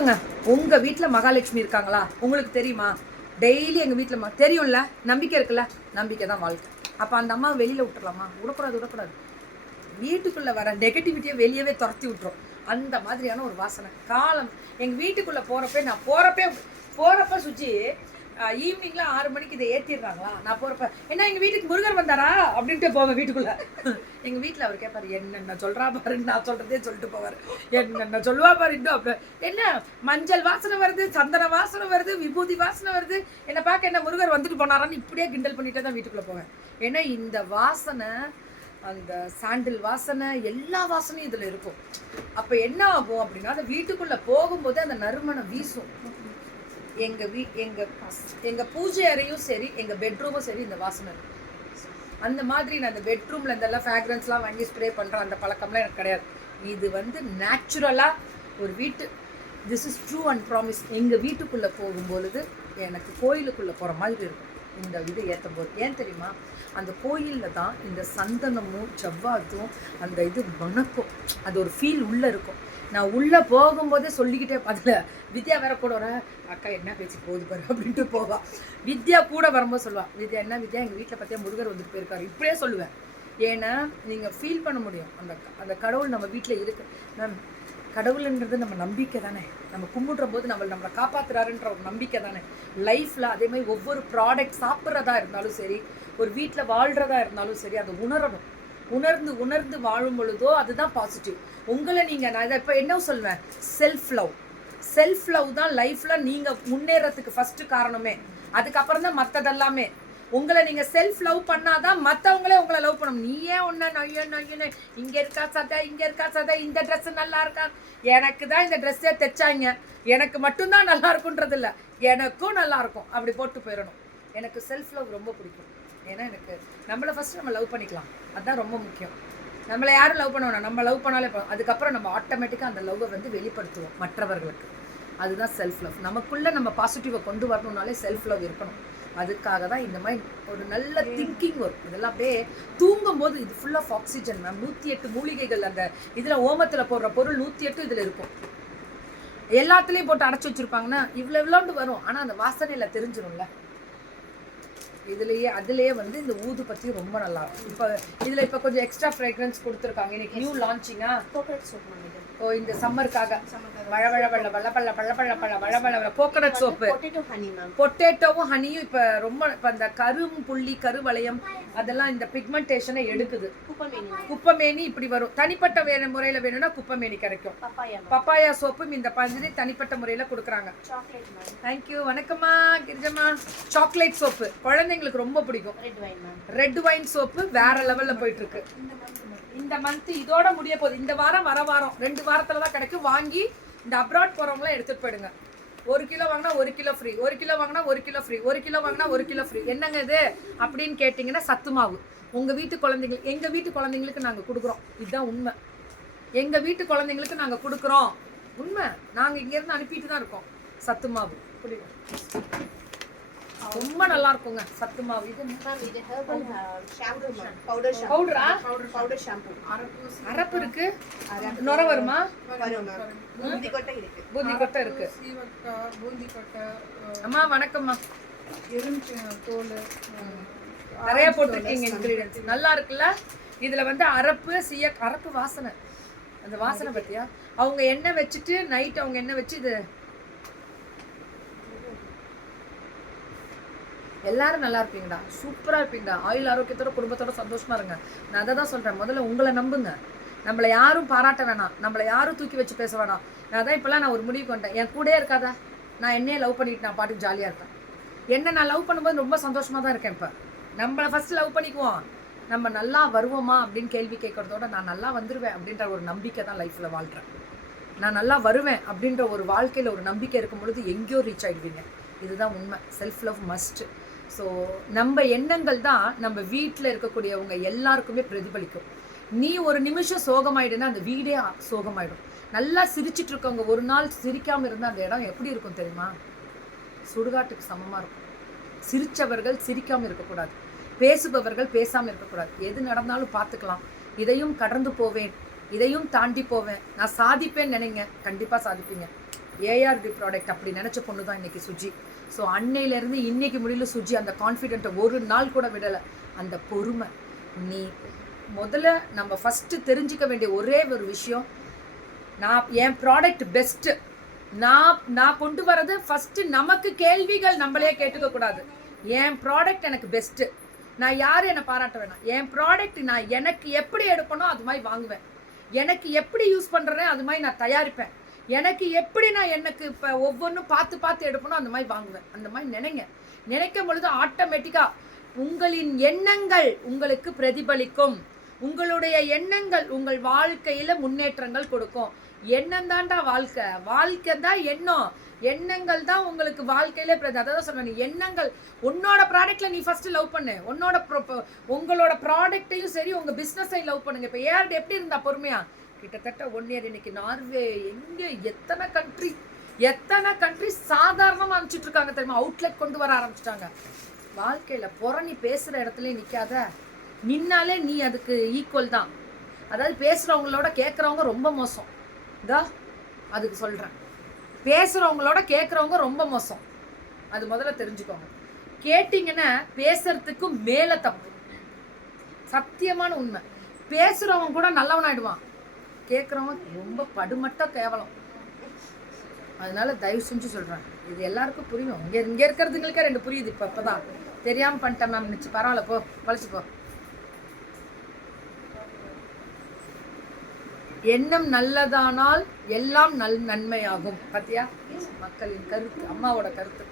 உங்கள் வீட்டில் மகாலட்சுமி இருக்காங்களா? உங்களுக்கு தெரியுமா? டெய்லி எங்கள் வீட்டில் தெரியும்ல, நம்பிக்கை இருக்குல்ல, நம்பிக்கை தான் வாழ்க்கை. அப்போ அந்த அம்மா வெளியில் விட்டுறலாமா? விடக்கூடாது. வீட்டுக்குள்ளே வர நெகட்டிவிட்டியை வெளியவே துரத்தி விட்டுரும். அந்த மாதிரியான ஒரு வாசனை காலம் எங்கள் வீட்டுக்குள்ளே போகிறப்ப சுச்சி ஈவினிங்கில் 6 மணிக்கு இதை ஏற்றிடுறாங்களா? நான் போகிறப்ப என்ன எங்கள் வீட்டுக்கு முருகர் வந்தாரா அப்படின்ட்டு போவேன் வீட்டுக்குள்ளே. எங்கள் வீட்டில் அவர் கேட்பார், என்னென்ன சொல்கிறா பாருன்னு நான் சொல்கிறதே சொல்லிட்டு போவார். என்னென்ன சொல்லுவா பாரு இன்னும் அப்போ என்ன மஞ்சள் வாசனை வருது, சந்தன வாசனை வருது, விபூதி வாசனை வருது, என்னை பார்க்க என்ன முருகர் வந்துட்டு போனாரான்னு இப்படியே கிண்டல் பண்ணிகிட்டே தான் வீட்டுக்குள்ளே போவேன். ஏன்னா இந்த வாசனை, அந்த சாண்டில் வாசனை, எல்லா வாசனையும் இதில் இருக்கும். அப்போ என்ன ஆகும் அப்படின்னா, அந்த வீட்டுக்குள்ளே போகும்போது அந்த நறுமணம் வீசும். எங்கள் பூஜை அறையும் சரி, எங்கள் பெட்ரூமும் சரி, இந்த வாசனை இருக்கும். அந்த மாதிரி நான் அந்த பெட்ரூமில் இதெல்லாம் ஃப்ராக்ரன்ஸ்லாம் வாங்கி ஸ்ப்ரே பண்ணுறேன், அந்த பழக்கம்லாம் எனக்கு கிடையாது. இது நேச்சுரலாக ஒரு வீட்டு, this is true and promise. எங்கள் வீட்டுக்குள்ளே போகும்பொழுது எனக்கு கோயிலுக்குள்ளே போகிற மாதிரி இருக்கும் இந்த இது ஏற்றும் போது. ஏன் தெரியுமா? அந்த கோயிலில் தான் இந்த சந்தனமும் ஜவ்வாதும் அந்த இது வணக்கம், அது ஒரு ஃபீல் உள்ளே இருக்கும். நான் உள்ளே போகும்போதே சொல்லிக்கிட்டே அதில் வித்யா வேற கூட வர, அக்கா என்ன பேச்சு போகுது பாரு அப்படின்ட்டு போவா. வித்யா கூட வரும்போது சொல்லுவாள், வித்யா என்ன வித்யா எங்கள் வீட்டில் பார்த்தியா முருகர் வந்துட்டு போயிருக்காரு, இப்படியே சொல்லுவேன். ஏன்னா நீங்கள் ஃபீல் பண்ண முடியும் அந்த கடவுள் நம்ம வீட்டில் இருக்கு. மேம், கடவுளுன்றது நம்ம நம்பிக்கை தானே, நம்ம கும்பிடுற போது நம்மளை காப்பாற்றுறாருன்ற ஒரு நம்பிக்கை தானே லைஃப்பில். அதே மாதிரி ஒவ்வொரு ப்ராடக்ட் சாப்பிட்றதா இருந்தாலும் சரி, ஒரு வீட்டில் வாழ்கிறதா இருந்தாலும் சரி, அதை உணரணும். உணர்ந்து வாழும் பொழுதோ அதுதான் பாசிட்டிவ். உங்களை நீங்கள், நான் இதை இப்போ என்ன சொல்வேன், செல்ஃப் லவ் தான் லைஃப்பில் நீங்கள் முன்னேறதுக்கு ஃபஸ்ட்டு காரணமே. அதுக்கப்புறம் தான் மற்றதெல்லாமே. உங்களை நீங்கள் செல்ஃப் லவ் பண்ணாதான் மற்றவங்களே உங்களை லவ் பண்ணணும். நீயே ஒன்று நொய்யன்னு இங்கே இருக்கா சதா இந்த ட்ரெஸ்ஸு நல்லா இருக்கா, எனக்கு தான் இந்த ட்ரெஸ்ஸே தைச்சாங்க, எனக்கு மட்டும்தான் நல்லா இருக்குன்றது இல்லை, எனக்கும் நல்லா இருக்கும், அப்படி போட்டு போயிடணும். எனக்கு செல்ஃப் லவ் ரொம்ப பிடிக்கும். ஏன்னா எனக்கு நம்மளை ஃபஸ்ட்டு நம்ம லவ் பண்ணிக்கலாம், அதுதான் ரொம்ப முக்கியம். நம்மளை யாரும் லவ் பண்ண வேணாம், நம்ம லவ் பண்ணாலே அதுக்கப்புறம் நம்ம ஆட்டோமேட்டிக்காக அந்த லவ்வை வெளிப்படுத்துவோம் மற்றவர்களுக்கு. அதுதான் செல்ஃப் லவ். நமக்குள்ளே நம்ம பாசிட்டிவை கொண்டு வரணும்னாலே செல்ஃப் லவ் இருக்கணும். அதுக்காக தான் இந்த மாதிரி ஒரு நல்ல திங்கிங் வரும். இதெல்லாம் அப்படியே தூங்கும்போது இது ஃபுல் ஆஃப் ஆக்சிஜன் மேம். 108 மூலிகைகள் அந்த இதில் ஓமத்தில் போடுற பொருள் 108 இதில் இருக்கும். எல்லாத்துலேயும் போட்டு அடைச்சி வச்சுருப்பாங்கன்னா இவ்வளோண்டு வரும், ஆனால் அந்த வாசனையில் தெரிஞ்சிடும்ல. அதுலேயே இந்த ஊது பற்றி ரொம்ப நல்லா இருக்கும். இப்போ இதில் இப்போ கொஞ்சம் எக்ஸ்ட்ரா ஃப்ரேக்ரன்ஸ் கொடுத்துருக்காங்க. இன்னைக்கு நியூ லான்ச்சிங்கா கோகனட் சோப். ஓ, இந்த சம்மருக்காக கோகனட் சோப்பு, பொட்டேட்டோவும் ஹனியும் இப்போ ரொம்ப இப்போ அந்த கரும்புள்ளி கருவளையம் அதெல்லாம் இந்த பிக்மெண்டேஷனை எடுக்குது. குப்பமேனி இப்படி வரும். தனிப்பட்ட முறையில் வேணும்னா குப்பமேனி கிடைக்கும். பப்பாயா சோப்பும் இந்த பஞ்சு தனிப்பட்ட முறையில் கொடுக்குறாங்க. தேங்க்யூ. வணக்கம்மா கிரிஜம்மா. சாக்லேட் சோப்பு குழந்தைங்களுக்கு ரொம்ப பிடிக்கும். ரெட் வைன் சோப்பு வேற லெவலில் போயிட்டு இருக்கு. இந்த மந்த் இதோட முடிய போகுது. இந்த வாரம் வர வாரம் 2 வாரத்தில் தான் கிடைக்கும். வாங்கி இந்த அப்ராட் போகிறவங்களாம் எடுத்துகிட்டு போயிடுங்க. 1 கிலோ வாங்கினா 1 கிலோ ஃப்ரீ, 1 கிலோ வாங்கினா 1 கிலோ ஃப்ரீ, 1 கிலோ வாங்கினா 1 கிலோ ஃப்ரீ. என்னங்க இது அப்படின்னு கேட்டிங்கன்னா, சத்து மாவு. உங்கள் வீட்டு குழந்தைங்களுக்கு, எங்கள் வீட்டு குழந்தைங்களுக்கு நாங்கள் கொடுக்குறோம். இதுதான் உண்மை. எங்கள் வீட்டு குழந்தைங்களுக்கு நாங்கள் கொடுக்குறோம், உண்மை. நாங்கள் இங்கேருந்து அனுப்பிட்டு தான் இருக்கோம். சத்து மாவு புரியும், ரொம்ப நல்லா இருக்குங்க சத்து மாவு. இது அரப்பு இருக்கு, நுர வருமா? பூந்தி கொட்டை இருக்கு. அம்மா வணக்கம்மா. தோல் நிறைய போட்டிருக்கீங்க இன்கிரீடியன்ஸ், நல்லா இருக்குல்ல. இதுல அரப்பு வாசனை, அந்த வாசனை பத்தியா அவங்க எண்ணெய் வச்சுட்டு நைட் அவங்க எண்ணெய் வச்சு இது எல்லாரும் நல்லா இருப்பீங்கடா, சூப்பராக இருப்பீங்கடா. ஆயுள் ஆரோக்கியத்தோட குடும்பத்தோட சந்தோஷமா இருங்க. நான் அதை தான் சொல்கிறேன். முதல்ல உங்களை நம்புங்க. நம்மளை யாரும் பாராட்ட வேணாம், நம்மளை யாரும் தூக்கி வச்சு பேச வேணாம். நான் தான் இப்போல்லாம் நான் ஒரு முடிவு கொண்டேன், என் கூடயே இருக்காதா, நான் என்னையே லவ் பண்ணிட்டு நான் பாட்டுக்கு ஜாலியாக இருப்பேன். என்ன நான் லவ் பண்ணும்போது ரொம்ப சந்தோஷமாக தான் இருக்கேன். இப்போ நம்மளை ஃபஸ்ட்டு லவ் பண்ணிக்குவோம், நம்ம நல்லா வருவோமா அப்படின்னு கேள்வி கேட்குறதோட நான் நல்லா வந்துடுவேன் அப்படின்ற ஒரு நம்பிக்கை தான் லைஃப்பில் வாழ்கிறேன். நான் நல்லா வருவேன் அப்படின்ற ஒரு வாழ்க்கையில் ஒரு நம்பிக்கை இருக்கும் பொழுது எங்கேயோ ரீச் ஆகிடுவீங்க. இதுதான் உண்மை. Self love must. ஸோ நம்ம எண்ணங்கள் தான் நம்ம வீட்டில் இருக்கக்கூடியவங்க எல்லாருக்குமே பிரதிபலிக்கும். நீ ஒரு நிமிஷம் சோகமாயிடுன்னா அந்த வீடே சோகமாயிடும். நல்லா சிரிச்சிட்டு இருக்கவங்க ஒரு நாள் சிரிக்காமல் இருந்தால் அந்த இடம் எப்படி இருக்கும் தெரியுமா? சுடுகாட்டுக்கு சமமாக இருக்கும். சிரித்தவர்கள் சிரிக்காமல் இருக்கக்கூடாது, பேசுபவர்கள் பேசாமல் இருக்கக்கூடாது. எது நடந்தாலும் பார்த்துக்கலாம், இதையும் கடந்து போவேன், இதையும் தாண்டி போவேன், நான் சாதிப்பேன்னு நினைங்க, கண்டிப்பாக சாதிப்பீங்க. ஏஆர்டி ப்ராடக்ட் அப்படி நினச்ச பொண்ணு தான் இன்றைக்கி சுஜி. ஸோ அன்னையிலேருந்து இன்றைக்கி முடியல சுஜி அந்த கான்ஃபிடென்ட்டை ஒரு நாள் கூட விடலை. அந்த பொறுமை. நீ முதல்ல நம்ம ஃபஸ்ட்டு தெரிஞ்சிக்க வேண்டிய ஒரே ஒரு விஷயம், என் ப்ராடக்ட் பெஸ்ட்டு. நான் கொண்டு வர்றது ஃபஸ்ட்டு நமக்கு கேள்விகள் நம்மளே கேட்டுக்கக்கூடாது. என் ப்ராடக்ட் எனக்கு பெஸ்ட்டு. நான் யாரும் என்னை பாராட்ட வேணாம். என் ப்ராடக்ட் நான் எனக்கு எப்படி எடுப்பனோ அது மாதிரி வாங்குவேன். எனக்கு எப்படி யூஸ் பண்ணுறேனோ அது மாதிரி நான் தயாரிப்பேன். எனக்கு எப்படி நான் எனக்கு இப்போ ஒவ்வொன்றும் பார்த்து எடுப்பனோ அந்த மாதிரி வாங்குவேன். அந்த மாதிரி நினைக்கும் பொழுது ஆட்டோமேட்டிக்காக உங்களின் எண்ணங்கள் உங்களுக்கு பிரதிபலிக்கும். உங்களுடைய எண்ணங்கள் உங்கள் வாழ்க்கையில் முன்னேற்றங்கள் கொடுக்கும். எண்ணம் தான்டா வாழ்க்கை தான் எண்ணம். எண்ணங்கள் தான் உங்களுக்கு வாழ்க்கையிலே அதான் சொல்றேன். எண்ணங்கள் உன்னோட ப்ராடக்ட்ல நீ ஃபர்ஸ்ட் லவ் பண்ணு. உங்களோட ப்ராடக்டையும் சரி உங்க பிஸ்னஸையும் லவ் பண்ணுங்க. இப்போ ஏஆர்டி எப்படி இருந்தா பொறுமையா கிட்டத்தட்ட 1 year இன்னைக்கு நார்வே எங்கே எத்தனை கண்ட்ரி சாதாரணமாக அனுப்பிச்சிட்டு இருக்காங்க தெரியுமா? அவுட்லெட் கொண்டு வர ஆரம்பிச்சிட்டாங்க. வாழ்க்கையில் புறணி பேசுகிற இடத்துல நிற்காத. நின்னாலே நீ அதுக்கு ஈக்குவல் தான். அதாவது பேசுகிறவங்களோட கேட்குறவங்க ரொம்ப மோசம். அதுக்கு சொல்கிறேன். பேசுகிறவங்களோட கேட்குறவங்க ரொம்ப மோசம். அது முதல்ல தெரிஞ்சுக்கோங்க. கேட்டிங்கன்னா பேசுறதுக்கு மேலே தப்பு. சத்தியமான உண்மை. பேசுகிறவங்க கூட நல்லவனாயிடுவான். கேட்குறவங்க ரொம்ப படுமட்ட கேவலம். அதனால தயவு செஞ்சு சொல்கிறேன், இது எல்லாருக்கும் புரியும். இங்கே இருக்கிறதுங்களுக்கே 2 புரியுது. இப்போ தான் தெரியாமல் பண்ணிட்டேன் மேம். நினச்சி பரவாயில்ல, போ பழச்சிப்போ. எண்ணம் நல்லதானால் எல்லாம் நன்மையாகும். பார்த்தியா மக்களின் கருத்து, அம்மாவோட கருத்து,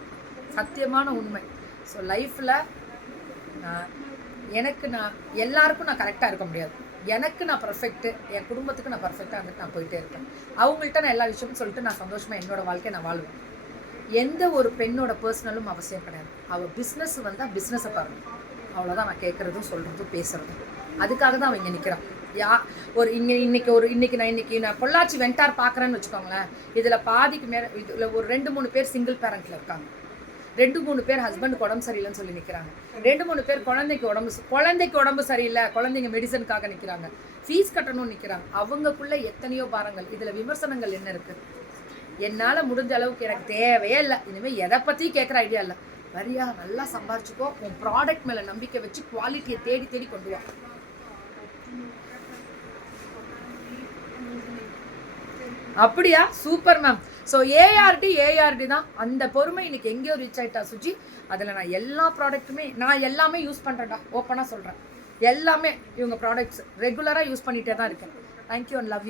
சத்தியமான உண்மை. ஸோ லைஃப்பில் நான் எல்லாருக்கும் நான் கரெக்டாக இருக்க முடியாது. எனக்கு நான் பர்ஃபெக்ட்டு, என் குடும்பத்துக்கு நான் பர்ஃபெக்டாக இருந்துட்டு நான் போயிட்டே இருக்கேன். அவங்கள்ட்ட நான் எல்லா விஷயமும் சொல்லிட்டு நான் சந்தோஷமாக என்னோடய வாழ்க்கையை நான் வாழ்வேன். எந்த ஒரு பெண்ணோட பர்சனலும் அவசியம் கிடையாது. அவள் பிஸ்னஸ் வந்தால் பிஸ்னஸை பாருங்கள். அவ்வளோதான் நான் கேட்குறதும் சொல்கிறதும் பேசுகிறதும். அதுக்காக தான் அவன் இங்கே நிற்கிறான். இன்னைக்கு நான் பொள்ளாச்சி வெண்டார் பார்க்குறேன்னு வச்சுக்கோங்களேன். இதில் பாதிக்கு மேலே இதில் ஒரு 2-3 பேர் சிங்கிள் பேரண்ட்டில் இருக்காங்க. 2-3 பேர் ஹஸ்பண்டுக்கு உடம்பு சரியில்லைன்னு சொல்லி நிற்கிறாங்க. 2-3 பேர் குழந்தைக்கு உடம்பு சரியில்லை, குழந்தைங்க மெடிசனுக்காக நிற்கிறாங்க, ஃபீஸ் கட்டணும்னு நிற்கிறாங்க. அவங்கக்குள்ள எத்தனையோ பாரங்கள். இதில் விமர்சனங்கள் என்ன இருக்குது? என்னால் முடிஞ்ச அளவுக்கு எனக்கு தேவையே இல்லை. இனிமேல் எதை பற்றியும் கேட்குற ஐடியா இல்லை. வரியா நல்லா சம்பாரிச்சுக்கோ. உன் ப்ராடக்ட் மேலே நம்பிக்கை வச்சு குவாலிட்டியை தேடி கொண்டு வா. அப்படியா? Super ma'am. ஸோ ஏஆர்டி தான். அந்த பொறுமை இன்னைக்கு எங்கேயோ ரீச் ஆகிட்டா சுஜி. அதில் நான் எல்லாமே யூஸ் பண்ணுறேன்டா. ஓப்பனாக சொல்கிறேன். எல்லாமே இவங்க ப்ராடக்ட்ஸ் ரெகுலராக யூஸ் பண்ணிகிட்டே தான் இருக்கேன். Thank you and love you.